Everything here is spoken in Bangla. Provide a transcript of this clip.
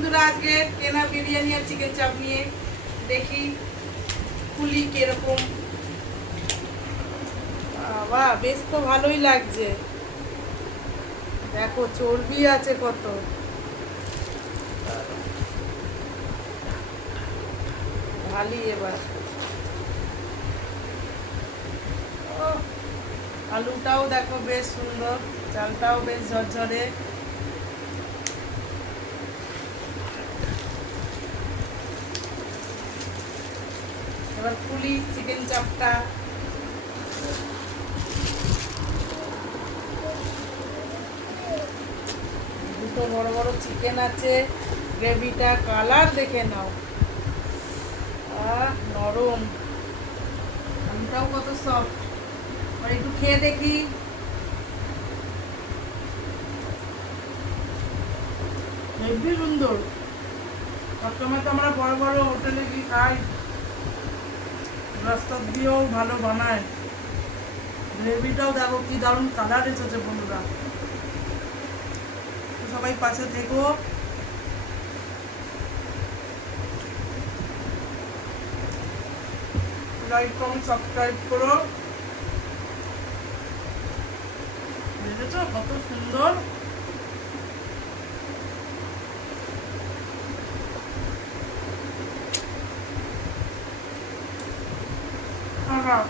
বন্ধুরা, আজকে কেনা বিরিয়ানি আর চিকেন চাপ নিয়ে দেখি খুলি কিরকম। বাবা, বেশ তো ভালোই লাগছে। দেখো চর্বি আছে কত। ঢালি এবার। আলুটাও দেখো বেশ সুন্দর, চালটাও বেশ ঝরঝরে। এবার খুলি চিকেন চাপটা। দুটো বড় বড় চিকেন আছে। গ্রেভিটা কালার দেখে নাও, নরম। আলুটাও কত সফট। আর একটু খেয়ে দেখি। হেভি সুন্দর। সবসময় তো আমরা বড় বড় হোটেলে গিয়ে খাই, রাস্তা দিয়েও ভালো বানায়। গ্রেভিটাও দেখো কি দারুণ কালার এসেছে বন্ধুরা। সবাই পাশে থেকো। লাইক কমেন্ট সাবস্ক্রাইব করো। দেখেছো কত সুন্দর। হ্যাঁ।